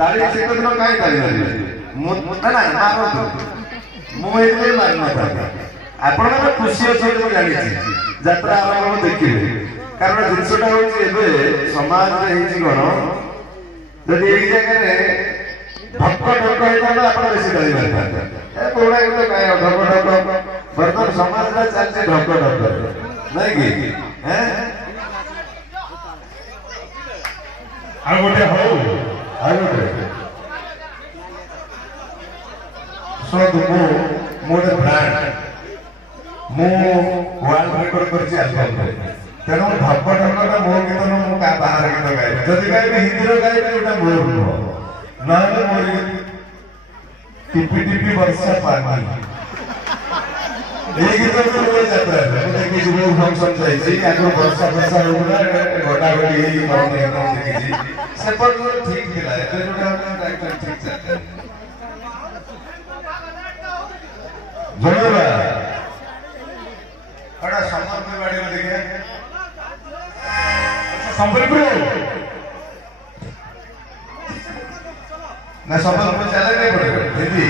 ताली से तो न काई ताली ना ना मारो मु एते मारना था आपण माने खुशी अछि मु जानि छी यात्रा आरंभ देखिले कारण जिनसटा होछि एबे समाज रे हेछि कोन जदि एई जगह रे भक्क ढक हेता तो आपण बेसी ताली मारता ए कोडा तो काय ढक ढक बर्तन समाज रा चलछि ढक ढक नहीं की हैं आ गोटे हो आगोटे सो मोटे ब्रांड मु वर्ल्ड रिकॉर्ड करछि एल्बम रे तेनो धप ढकटा मो गीत न मु का बाहर गीत गाय जदि गाय हिंदी रो गाय ओटा मोर न नले मोर टिपी टिपी वर्षा पानी ए गीत तो मोर यात्रा मु देखि जो फंक्शन जाईछि आगो वर्षा वर्षा होना गोटा गोटी हेई मन एकदम देखि से पर ठीक थिला ए जोटा एकदम ठीक चलता जरूर बड़ा संबंध बाड़ी में देखे संबलपुर ना संबलपुर चले नहीं पड़ेगा हिंदी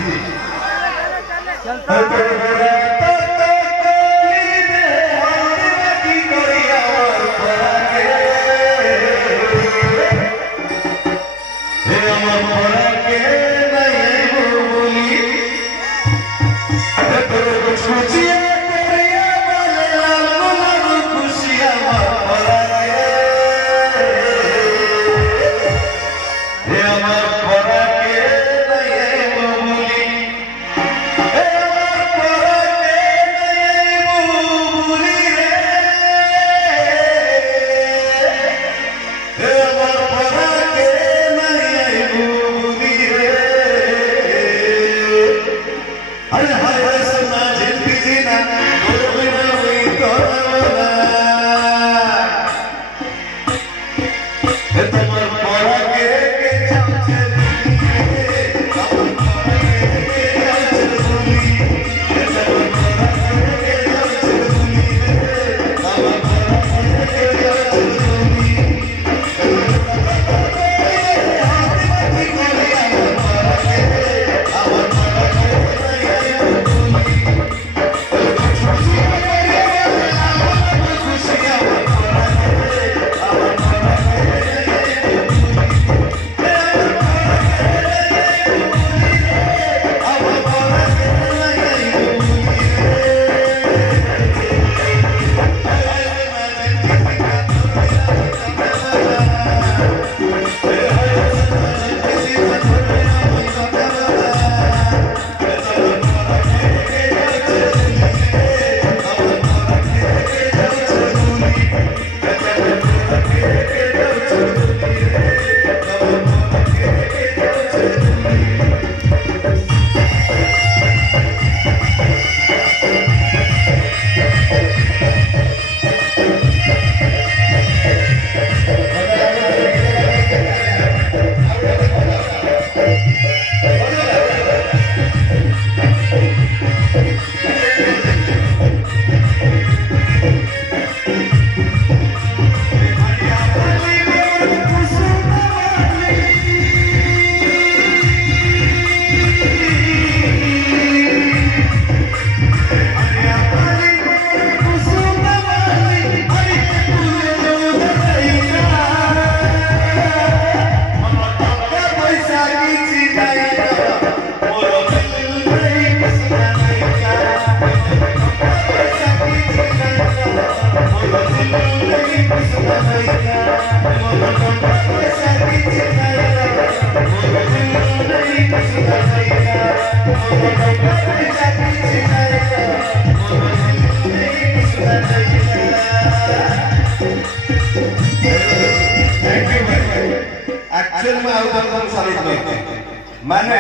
माने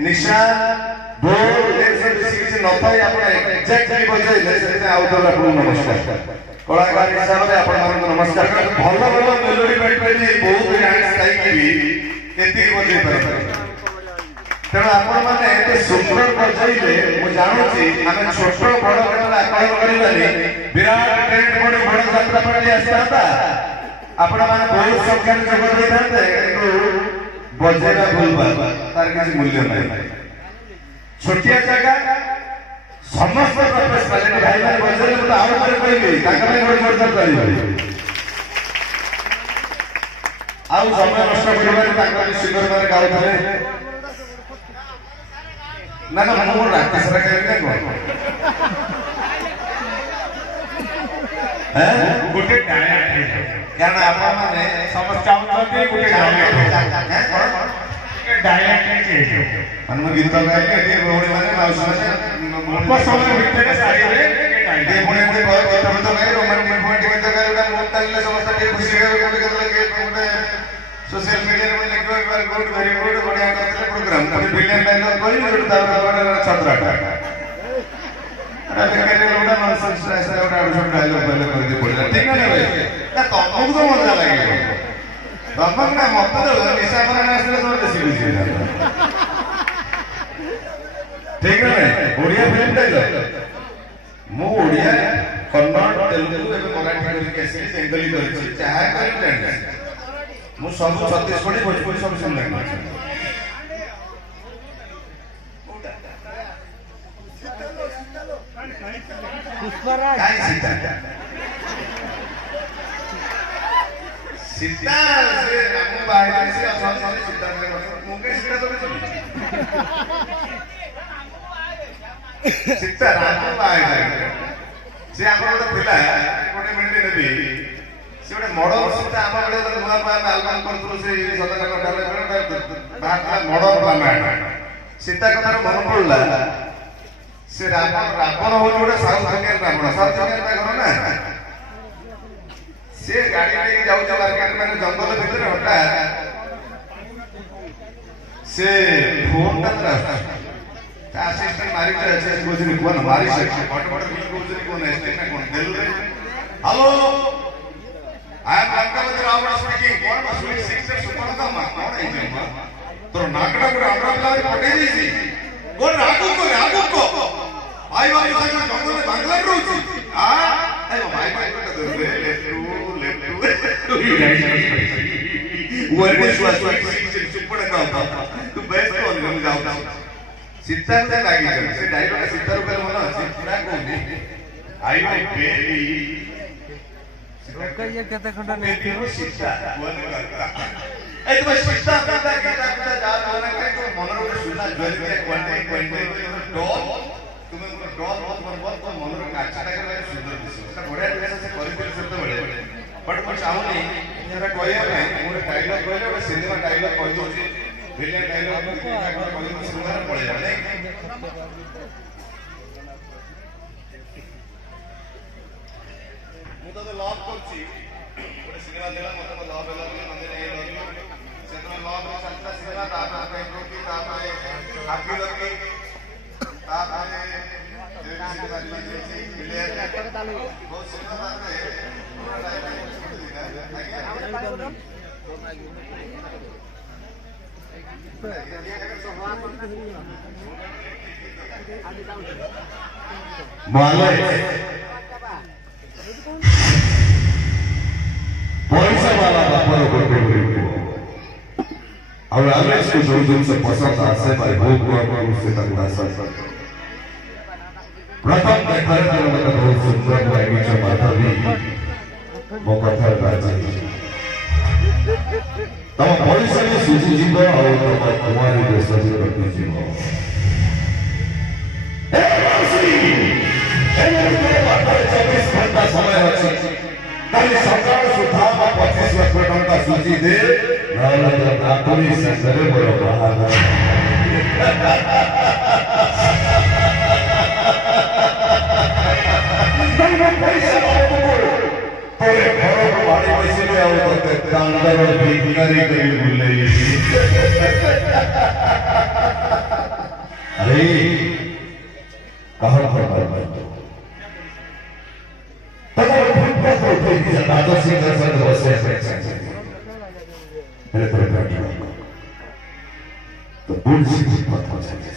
निशान बोल जैसे किसी नथाई आपण एग्जैक्टली बजाइले से आउटडोर आपण नमस्कार कलाकार हिसाब रे आपण नमस्कार भल भल मेलोडी बैठ बहुत डांस गाई केती बजे पारे तेणु आपण माने एते सुंदर बजाइले मु जानुची आमे छोट बड़ केतला आकलन करिबानी विराट ट्रेंड बड़ बड़ यात्रा पार्टी आस्ता आपण माने बहुत संख्या जोग देथाते किंतु बजेगा बोलबा तार किसी मूल्य नहीं छोटिया जगह समस्त प्रोफेशनल भाई भाई बजेले तो आउ करे कहबी ताका में गोड़ जोरदार करिबी आउ समय नष्ट करिबार ताका सिंगर मारे गाउथले ना ना मोर राकेश रा कहबी ना हैं गोटे डायरेक्ट कारण आपण माने समस्त चाहते गोटे डायरेक्ट के मन गीत गाइले ए रोड़ी माने माउस माने बस समय भितर सारी रे ए पुणे पुणे गीत गीत गाइ रोमांटिक पॉइंट गीत गाइ उडा मोर ताले समस्त टे खुशी हो के केतले के उडे सोशल मीडिया रे लिखो एक बार गुड वेरी गुड बढ़िया करले प्रोग्राम कभी बिलियन डायलॉग कोई उडा तार छतरा अरे कहले उडा नॉनसेंस ऐसा उडा सब डायलॉग पहले कर दे पड़ला ठीक है ना भाई ना तुमको तो मजा लगे तुमको ना मत तो निशा पर ना असले तो देसी बुझे ठीक है ओडिया फिल्म डायलॉग मु ओडिया कन्नड़ तेलुगु एवं मराठी करी केसी बेंगली करी चाहे करी जाने मु सब छत्तीसगढ़ी भोजपुरी सब सुन लगे पुष्पराज काय सीता से रामू बाई से असली सीता के मुके सीता तो सीता रामू बाई से हमर गोटे थिला गोटे मिनिट नेबी से गोटे मॉडल सीता हमर गोटे नुआ पान एल्बम करथुल से सदा कटाले बात मॉडल रामायण सीता कथार मन पड़ला से रावण हो जोड़े साउथ इंडियन रावण ना से गाड़ी लेके जाऊ मार्केट में जंगल भीतर हटा से फोन ता असिस्टेंट मारी से कोजनी कोन मारी से फट फट बिल कोजनी कोन है ना कोन देलु रे hello I am Lankapati Ravan speaking कोन सुनी सिक्सर सुपर का मा कोन है तो नाकड़ा को हमरा पटे दी कोन रागु को आई वाली साइड में जंगल में बांग्ला रहउची आ ए भाई भाई को दे लेफ्ट वर्ड विश्वास सुपर का तू बेस्ट कौन हम गाओ सीता से लागी से डायलॉग सीता रुपए मन अछि पूरा कोनी आई भाई बेबी ओके ये केते खंडा नहीं सीता वन करता ए तो सीता का गीता जा होना के मन रो सुना ज्वेल के क्वांटे डॉल तुम्हें डॉल बहुत मन रो अच्छा लगे सुंदर दिसो बढ़िया ड्रेस से करि सब बड़े बट मैं चाहूनी यार कोई नहीं मोर डायलॉग कहले ओटा सिनेमा डायलॉग कहि दोची विलेन डायलॉग कहि दो सुंदर पड़े नहीं मु तो लव करछि ओटा सिनेमा देला मत लव बेला मंदे नहीं लव सेतना लव रे चलता सिनेमा तापा पे रोटी तापा हाथी लगी तापा सिनेमा जी विलेन बहुत सिनेमा तापे माले पैसा वाला बापर गोटे और आलेक्स को जो से पसंद आसे भाई भोग को उससे तक आशा प्रथम देखा तो बहुत सुंदर लगी जो माधवी मो कथा बाजी तम पैसा में सुजी जीव और तम कुमारी देश से रखी जीव ए मासी ए बात 24 घंटा समय अछि काली सकाळ सुधा 25 लाख टंका सुजी दे नाला नाकुरी संसरे बरो बाहर पैसा तोरे घर को बाड़ी बसिले आ तो कांदर भिखारी करी बुले अरे कहां पर तब फुटबॉल को कोई दादा सिंह सर बसे अरे तोरे बैठी तो बुल से बात हो जाए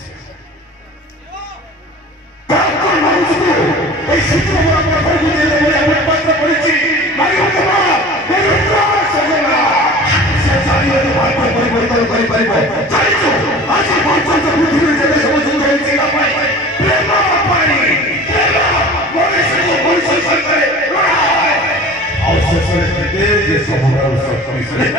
काको माउसको ए सिद्धो हमरा घर दे ले हमरा पात्र पड़िछि मारी हतमा मेरे प्राण सजना से चारियो बात परिवर्तन करि ଜାଣିଛୁ ଆଜି ପର୍ଯ୍ୟନ୍ତ ପୃଥିବୀରେ ଯେତେ ସବୁ ଯୁଦ୍ଧ ହେଇଛି ନା ପାଇଁ ପ୍ରେମ ପାଇଁ ପ୍ରେମ ମଣିଷକୁ ମଣିଷ ସହିତ ଆଉ ଶେଷରେ କେତେ ଯେ ସବୁଠାରୁ ଶକ୍ତିଶାଳୀ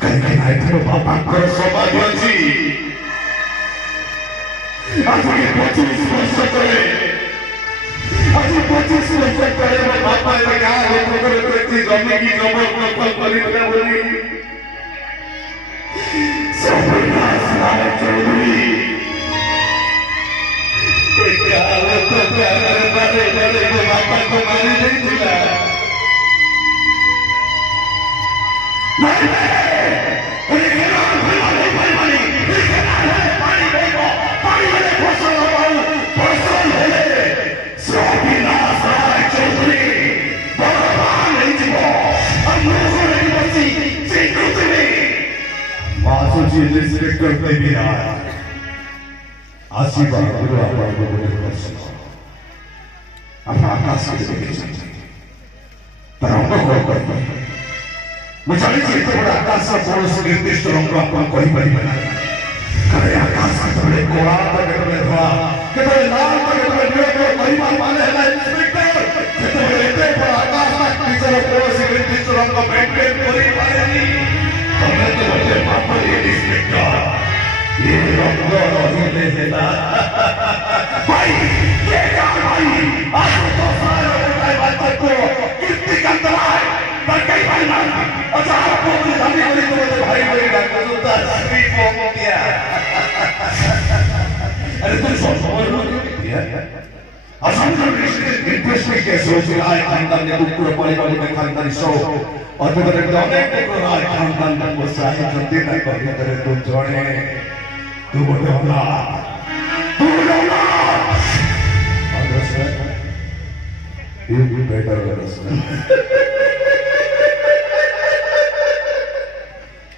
କାହିଁକି ବାପାଙ୍କର ସମାଧି ଅଛି ଆଜି 25 ବର୍ଷ ତଳେ ଆଜି 25 ବର୍ଷ ତଳେ ମୋ ବାପା ଏ ଗାଁ ଲୋକଙ୍କର ପ୍ରତି ଜମିକି ଜବରଦଖଲ କରିଥିଲେ ବୋଲି ସବିନାଶ ରାୟ ଚୌଧୁରୀ ଏ ଗାଁ ଲୋକ ପ୍ୟାରରେ ବାରେ ବାରେ ମୋ ବାପାକୁ ମାରି ଦେଇଥିଲା। करते भी आशीर्वाद गुरु आपको आकाश तरंग मुझे बड़ा आकाश कौन से निर्दिष्ट रंग आपको कही परिबना करे आकाश तले कोला तले धवा केतले लाल तले नील को परिमाण माने है इंस्पेक्टर केतले एते बड़ा आकाश टीचर कौन से निर्दिष्ट रंग मेंटेन करी पारेनी हमें तो बड़े पापा ये इंस्पेक्टर ये रंग नहीं ले देता भाई ये क्या भाई आज तो सारे बात को कितनी कंतरा है पर कई भाई ना अच्छा आपको जाने वाली तो भाई भाई डॉक्टर होता श्री फॉर्म दिया अरे तुम सब समझ लो क्या असंभव इंटरेस्टिंग के सोच आए खानदान ने कुकुर परिवार में खानदानी सो और तो बड़े दोने को आए खानदान ने वो साही जल्दी ना कभी तेरे तू जोड़े तू बोला और sir you better understand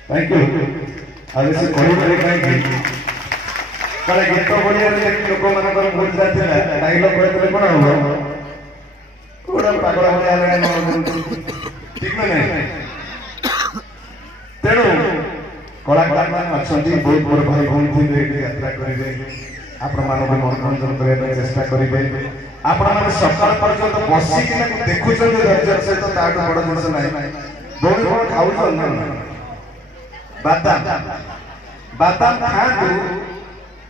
thank you आगे से कोई बड़े कहीं कल गीत बढ़िया लोक मानकर भूल जाते डायलॉग कहते कौन हो कोड़ा पागल हो ठीक ना नहीं तेणु कलाकार मान अच्छा बहुत बड़ भाई भौणी थे यात्रा करेंगे आपण मानव मनोरंजन करने चेष्टा करेंगे आपण माने सकाळ पर्यंत बसिक देखुछन धैर्य सहित ताठू बड़ जिनिस नाही भौणी कोन खाउछन बादाम बादाम खातु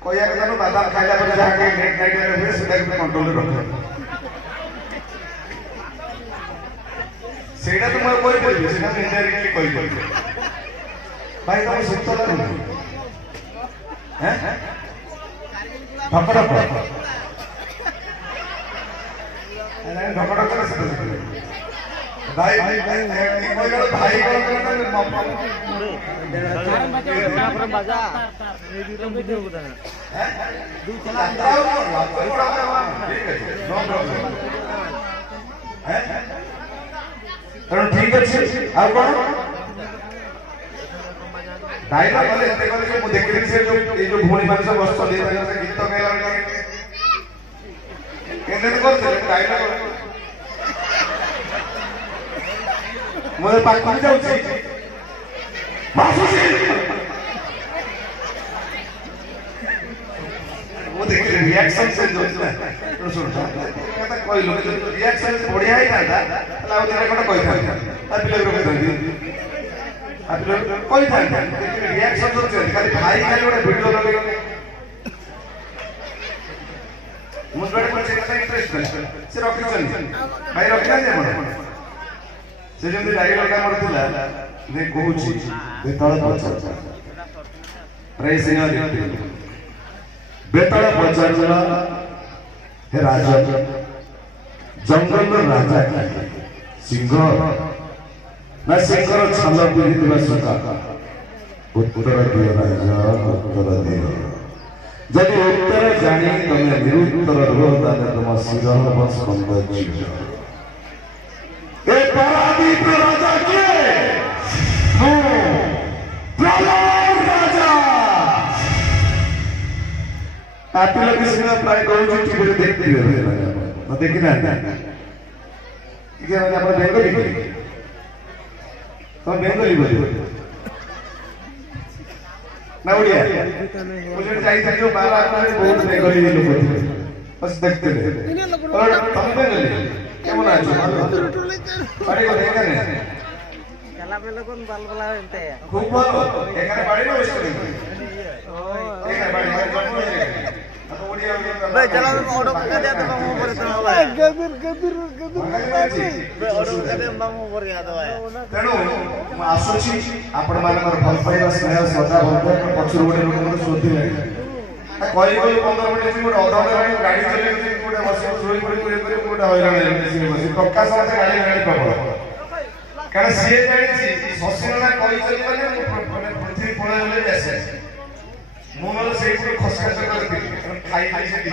कोया के जानो बादाम खाइला पर जहा के नेट नाइट रे हुए सेटा के कंट्रोल रखो सेटा तो मैं कोई बोल सेटा इनडायरेक्टली कोई बोल भाई तुम सुनतो ना हैं ढकढक अरे ढकढक करे से भाई भाई कोई भाई from bazaar maybe from video होता है दू चला ठीक अच्छे और कौन डायलॉग वाले एते वाले जो मु देखि से जो ये जो भोणी मान सब बस चले था से गीत गाइला केने करते डायलॉग मोरे पाक पाक जाउची बासुसी वो देखिए रिएक्शन से जो सुन कहता कोई लोग रिएक्शन से बढ़िया ही था लाउ दिने कोन कोइ था आ पिले रोके दंदी आ पिले कोइ था देखिए रिएक्शन जो छै खाली भाई खाली ओडे वीडियो लगे मुझे बड़े कहता इंटरेस्ट से रखि भाई रखना जे मन से जंदी डायलॉग का मरतिला ने कहूची बेतळ पचार प्रेस सिंह देखते बेतळ पचारला हे राजा जंगल राजा सिंह ना सिंहर छल पिरिथिबा सुका उत्तर दियो राजा उत्तर दियो जदि उत्तर जानी तमे निरुत्तर रहो ताले तुम सिंह बस बंद ए परादीप राजा के आतिल कृष्ण प्राय कहूँ टीवी देखते देखी ना आप बेंगली तुम बेंगली बोल ना उड़िया मुझे चाहिए बाबा बहुत बेंगली लोग थे बस देखते थे और तुम बेंगली क्या बोला अरे को देखा नहीं খেলা পেলে কোন বাল বলা হইতে খুব ভালো এখানে বাড়ি না বসে দেখি এখানে বাড়ি ভাই চলা অটো করে দে তো মামু পরে তো ভাই গদির অটো করে মামু পরে আ ভাই তেଣୁ ମୁଁ ଆସୁଛି ଆପଣମାନଙ୍କର ଭଲ ପାଇବା ସ୍ନେହ ଶ୍ରଦ୍ଧା ଭଲ ପଛରୁ ଗୋଟେ ଲୋକଙ୍କର ଶୋଧିଲେ କହି କହି 15 ମିନିଟ୍ ଗୋଟେ ଅଧଘଣ୍ଟା ଗାଡ଼ି ଚଲେଇକି ଗୋଟେ ବସି ଶୋଇ ପଡ଼ି ଗୋଟେ ହଇରାଣ ହେଇଛି ପ୍ରକାଶ ମତେ ଗାଡ଼ି ପ୍ରବଳ କାରଣ ସିଏ ଜାଣିଛି ଶଶୀନା କହିଛନ୍ତି ମାନେ ପୃଥିବୀ ପଳେଇଲେ ବି ଆସେ ମୁଁ ନହେଲେ ସେଇଠୁ ଖସଖସ କରିଥିଲି ଖାଇ ସେଠି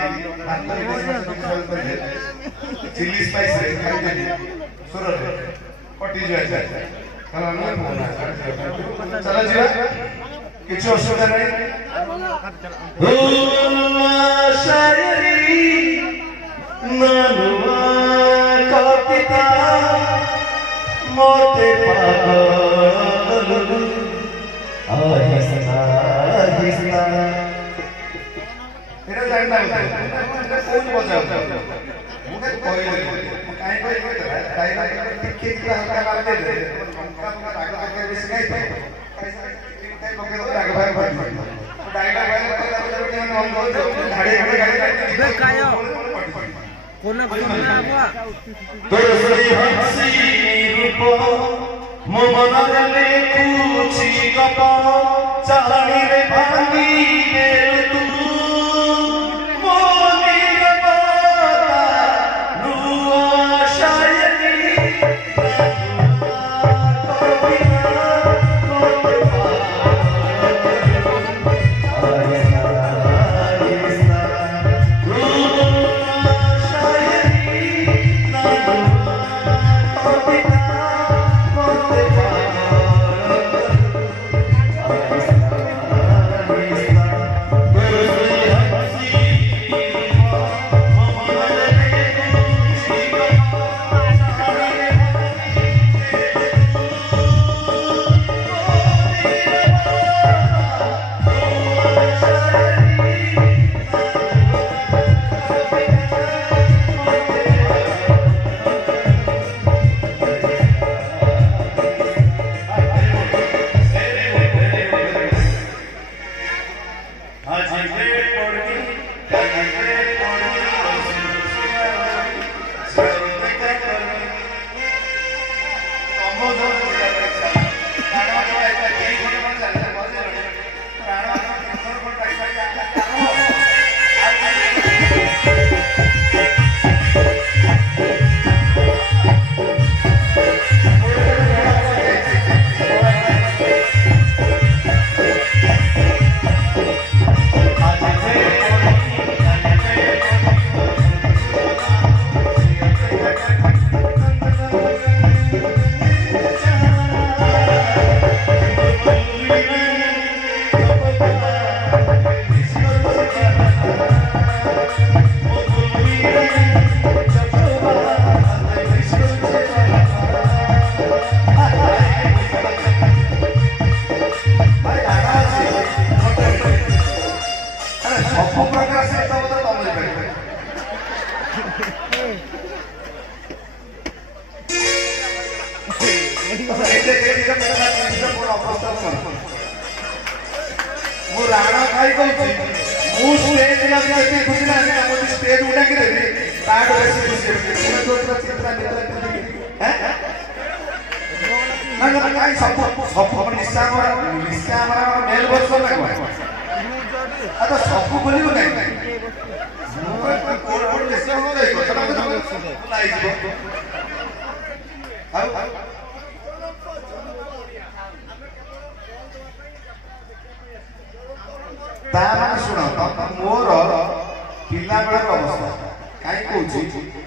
ଚିଲି ସ୍ପାଇସ୍ ଖାଇଥିଲି ସୁରରେ କଟିଯିବ ଚାଲ ଯିବା କିଛି ଅସୁବିଧା ନାହିଁ मोते पागल आहिस्ता आहिस्ता एटा जानता कोन बजाओ मुझे कोई काई टिके की हल्का मार दे उनका ताकत के बेस गई काई लोगे तो आगे भाग डायलॉग भाई हम बोल गाड़ी कायो कोना कोना आपा तोरसरी हंसी रूप मो मनरे कुछि गप चाहणी रे भांगी रे तू मोनी बाता रुआ शायरी राणा खाई कहूँ मु स्टेज लगे खुशी ना स्टेज उठा के देबी ताड बेसी खुशी चिंता ना ना काई सब निशा हमारा मेल वर्सन ना आ तो सब बोलियो नहीं कोड बेसी हो जाई शुण मोर पिला बेलर अवस्था कहीं कौन